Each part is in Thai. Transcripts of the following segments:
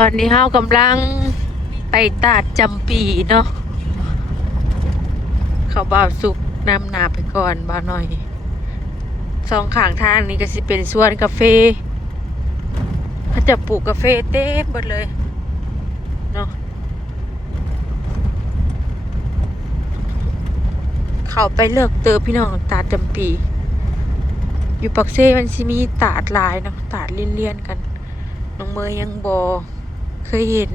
ตอนนี้เฮากำลังไปตาดจำปีเนาะเขาบ่าวสุกนำหนาไปก่อนบ่าวหน่อยสองข้างทางนี้ก็สิเป็นสวนกาแฟเขาจะปลูกกาแฟเต็มหมดเลยเนาะเขาไปเลิกเติบพี่น้องตาดจำปีอยู่ปักเซ่มันสิมีตาดหลายเนาะตาดเลี่ยนๆกันน้องเมยยังบ่เคยเห็น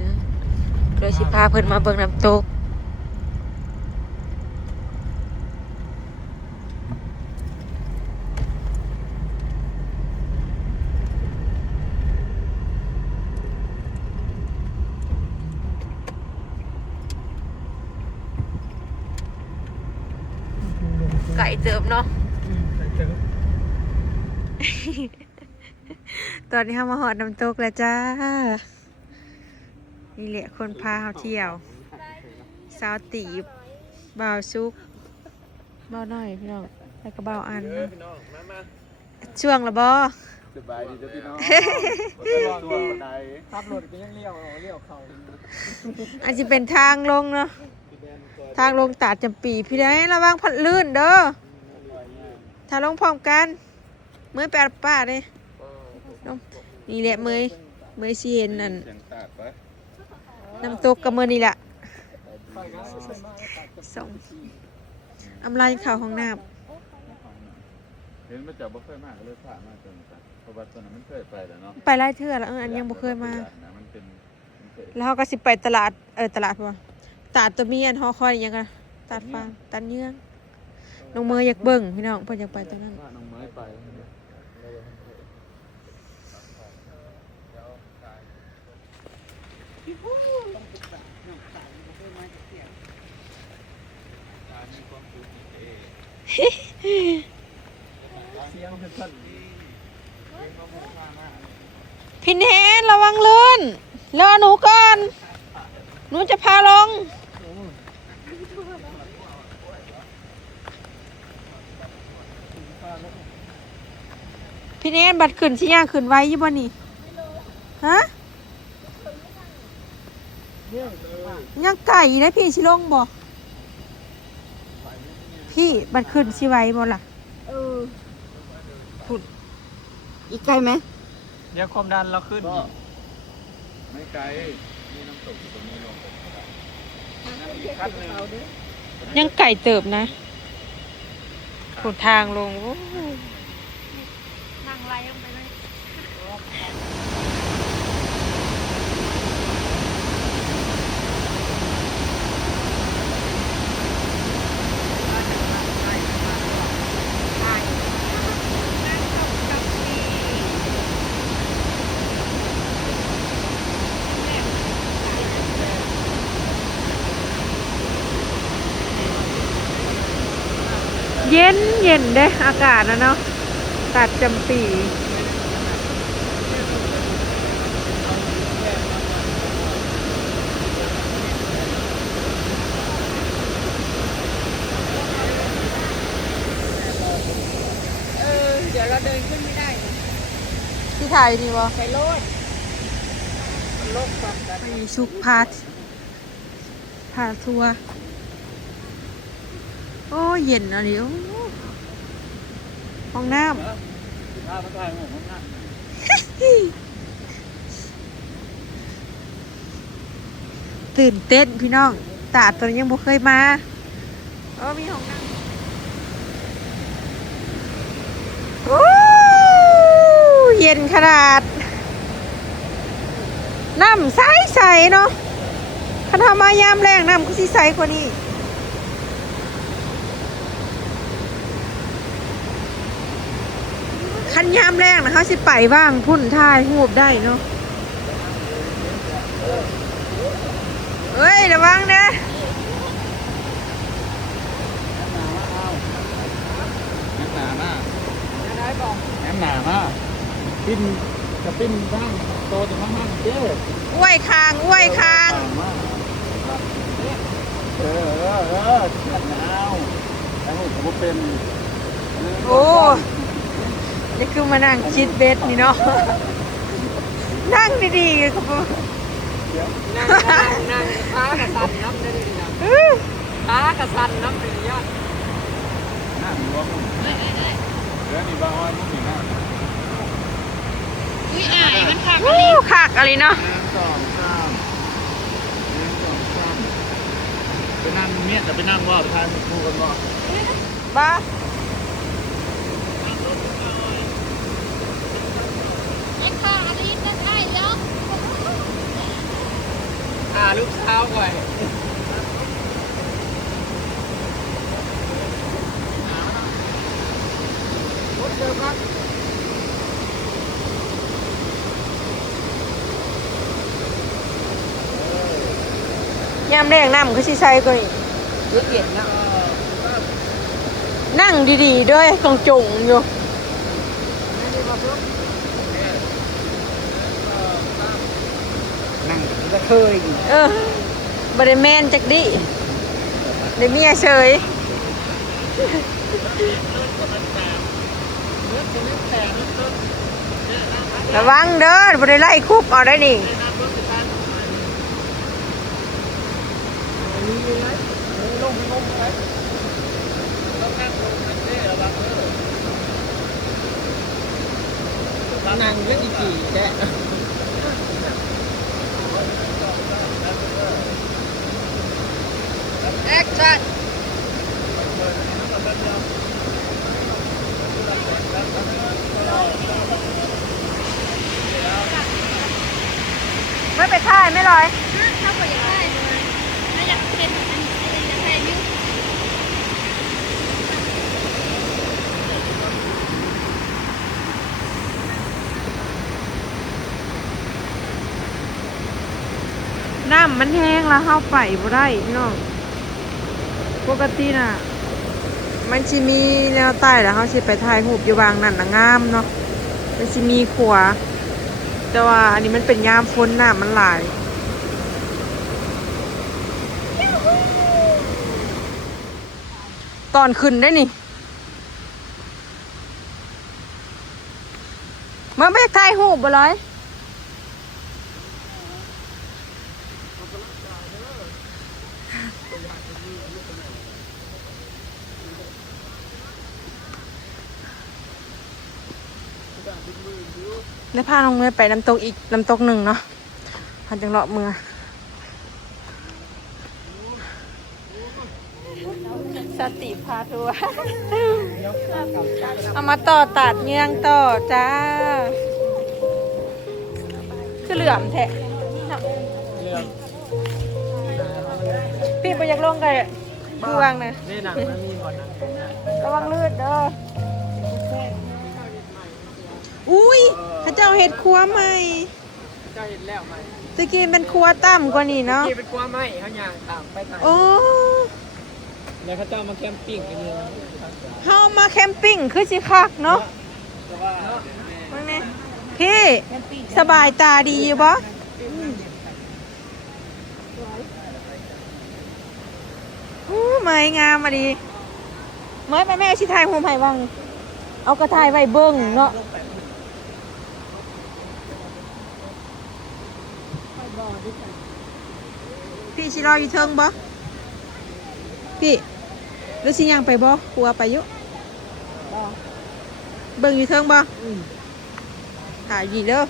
เลยสิพาเพิ่นมาเบิ่งน้ำตกไก่เติบเนาะ ตอนนี้เรามาหอดน้ำตกแล้วจ้า นี่แหละคนพาเขาเที่ยวสาวตีบบ่าวซุกบ่าวน้อยพี่น้องแล้วก็บ่าวอันนะช่วงละบ่ สบายดีจ้ะพี่น้องตัวใดขับรถก็ยังเลี้ยวเขา อาจจะเป็นทางลงเนาะทางลงตาดจำปีพี่ได้ระวังพัดลื่นเด้อถ้าลงพร้อมกันเมื่อแปดป้าเลยนี่แหละเมยสิเห็นนั่นน้ำตกกับเมื่อนี่แหละสองอำลายข่าวของน้ำเห็นมาจากบ่เคยมาก็เลยพามาจนเพราะว่าตอนนั้นมันเคยไปแล้วเนาะไปไล่เทื่อแล้วอันยังบ่เคยมาแล้วเขาก็สิไปตลาดตลาดว่ะตาดตัวเมียนฮอคอยยังกันตาดฟางตาดเยื่องน้องเมย์อยากเบิ่งพี่น้องเพิ่นอยากไปตอนนั้นน้องเมย์ไปพี่เนนระวังลื่นรอหนูก่อนหนูจะพาลงพี่เนนบัดขึ้นสิย่างขึ้นไว้ยี่บ่นี่ฮะยังไก่นะพี่สิลงบ่พี่บัดขึ้นสิไว้บ่ล่ะพูดอีกไกลไหมเดี๋ยวความดันเราขึ้นไม่ไกลมีน้ำตกตรงนี้ลงยังไก่เติบนะขุดทางลงทางไรลงไปเลยเย็นเย็นเด้อากาศนะเนาะตัดจำปีเดี๋ยวเราเดินขึ้นไม่ได้นะ ที่ถ่ายดีวะไปโลดความดัน ไปสุกพาทัวร์โอ้เย็นอะไรโอ้ห้องน้ำตื่นเต้นพี่น้องตาตัวยังบ่เคยมามีห้องน้ำโอ้เย็นขนาดน้ำใสเนาะคันทำมายามแรงน้ำก็สิใสกว่านี้คันยามแรงนะเขาสิไปบ้างพุ่นท่ายหูบได้เนาะเฮ้ยระวังนะแหนหนามากปิ้นจะปิ้นบ้างโตจะมากๆเจ้อ้วยคางเออขัดหนาวแล้วผมเป็นโอ้นี่คือมานั่งคิดเบ็ดนี่เนาะนั่งดีๆกับ นั่งขากระสันน้ำได้เลยนะขากระสันน้ำเป็นยอด หน้ามีว่ามึงเดี๋ยวนี่บ้าอ้อยมึงมีหน้า อุ้ยอายมันคัก วู้คักอะไรเนาะ 1 2 3 ไปนั่งเมียจะไปนั่งว่าไปทานคู่กันว่า บ้า ไอ้ข้าอันนี้ก็ใช่แล้ว ลูกสาวก่อย ยามแดงน้ำก็สิใช้ก็นี่ รู้เกียรตินะ นั่งดีๆด้วยตรงจุงอยู่ นั่งจะเคยอยู่ บริแมนจักดิเดี๋ยวเมียเฉยระวังเด้อบริไล่คุบเอาได้นี่ นั่งเล่นกี่แก แอคชั่น ไม่ไปท่ายไม่ลอย ถ้าเปิดอยากได้เลยถ้าอยากเป็นอันนี้จะใส่นิ้ว น้ำมันแห้งแล้วเข้าไปบ่ได้พี่น้องปกติน่ะ มันสิมีแนวใต้แล้วเขาสิไปถ่ายรูปอยู่วางนั่นน่ะงามเนาะมันสิมีขัวแต่ว่าอันนี้มันเป็นยามฝนน้ำมันหลายตอนขึ้นได้นี่มันไม่ถ่ายรูปบ่เลยได้พาน้องเมย์ไปน้ำตกอีกน้ำตกหนึ่งเนาะพันจังเลาะเมือสติพาทัวร์เอามาต่อตัดเงี้ยงต่อจ้าคือเหลื่อมแทะพี่ไปยักลงกันคือวางนะ นี่หนังมันมีก่อนนะ ระวังลื่นเด้ออุ้ยพระเจ้าเห็ดครัวใหม่ เจ้าเห็นแล้วไหม ตะกี้เป็นครัวต่ำกว่านี้เนาะ ที่เป็นกลัวไหมเขาย่างตามไปถ่าย โอ้ แล้วเขาเจ้ามาแคมปิ้งกันเลย เฮามาแคมปิ้งคือสิคักเนาะ แต่ว่า มึงนี่พี่สบายตาดีอยู่บ่ไม้งามมาดีไม้ไปแม่ชิทายหัวไผ่บ้างเอากระทายไว้เบิ้งเนาะพี่ชิรออยู่เทิงบ่พี่หรือชิยังไปบ่กลัวไปอยุเบิ้งอยู่เทิงบ่ถ่ายดีเด้อ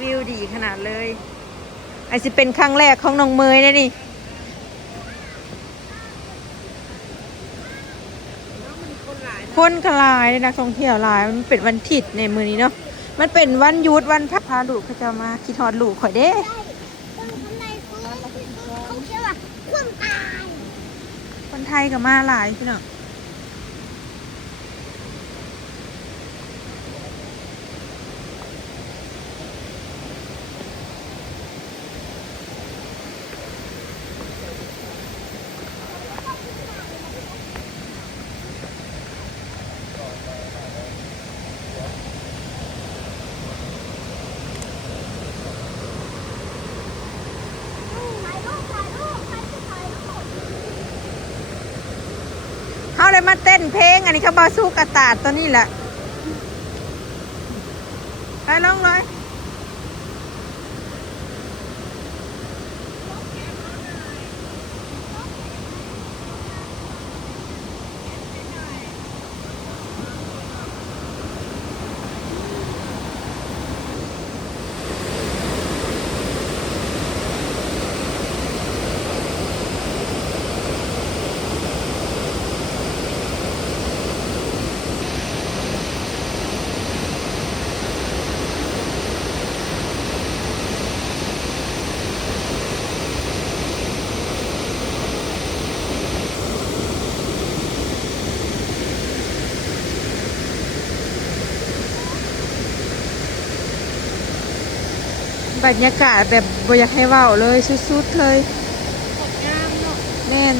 วิวดีขนาดเลยไอสิเป็นครั้งแรกของน้องเมยนะนี่คนก็หลายนักท่องเที่ยวหลายมันเป็นวันถิดในมือนี้เนาะมันเป็นวันหยุดวันพักพาลูกเขาจะมาคิดฮอดลูกข่อยเด้ เขาเชื่อว่าความตาย คนไทยก็มาหลายพี่น้องเฮ เขาเลยมาเต้นเพลงอันนี้เขาบาสู้กระตาดตัวนี้แหละไปลงเลยบรรยากาศแบบบ่อยากให้เว้าเลยสุดๆเลย งามเนาะ แน่น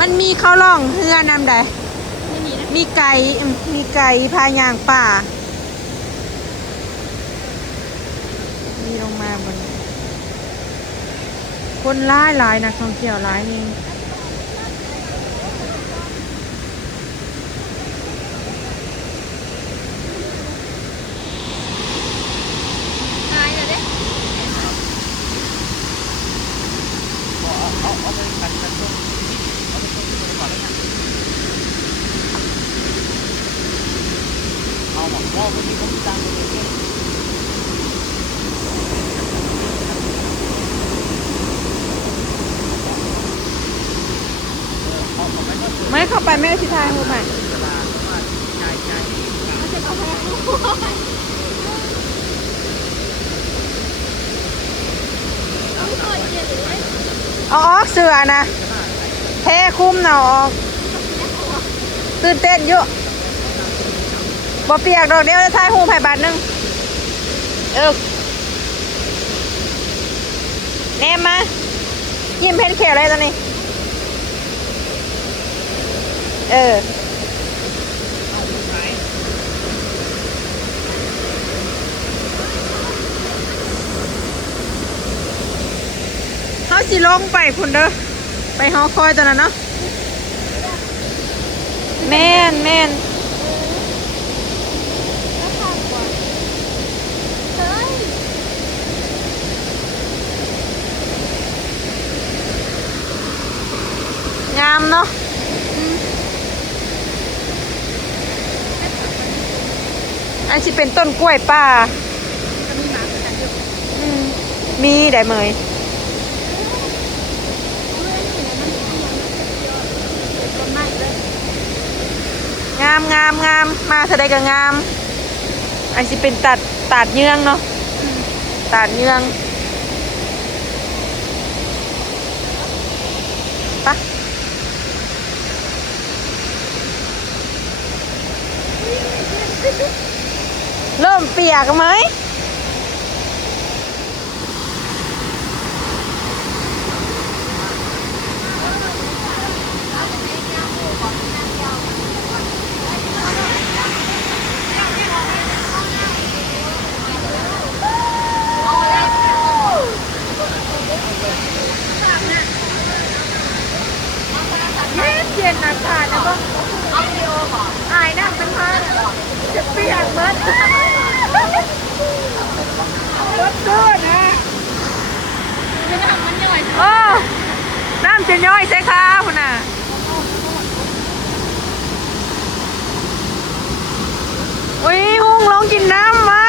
มันมีข้าวล่องเฮือนำใด ไม่มีนะ มีไก่พายางป่า มีลงมาบนคนร้ายหลายนักท่องเที่ยวหลายนี่ ตายเลยเด้ เอาไปกันช่วงเอาไปช่วงที่บริการแล้วกันเอาหมอกหม้อพวกนี้เขามีตังค์เลยเนี่ย ไม่เข้าไปแม่ชิทายหัวใหม่ เอาออกเสือนะแพ้คุ้มเนาออกตื่นเต้นเยอะบ่เปียกดอกเดียวจะทายหูไผ่บาทหนึงแนมมายิ้มเพนเขียวเลยตอนนี้เขาสิลงไปพุ่นเด้อไปหอคอยตอนนั้นเนาะแม่นเฮ้ยงามเนาะอันสิเป็นต้นกล้วยป่า จะมีหมากันอยู่ มีได้เหมยงามมาแสดงก็งามอันสิเป็นตัดเยืองเนาะตัดเยืองปะเริ่มเปียกไหมเย็นอากาศนะบ้างเอาวิดีโอก่อนอายนั่งเป็นผ้าจะเปียกเบิดด้วยนะ ไม่ทำมันย่อย โอ้น้ำจะย่อยใช่ค่ะคุณน่ะอุ้ยหุ้งลงกินน้ำมา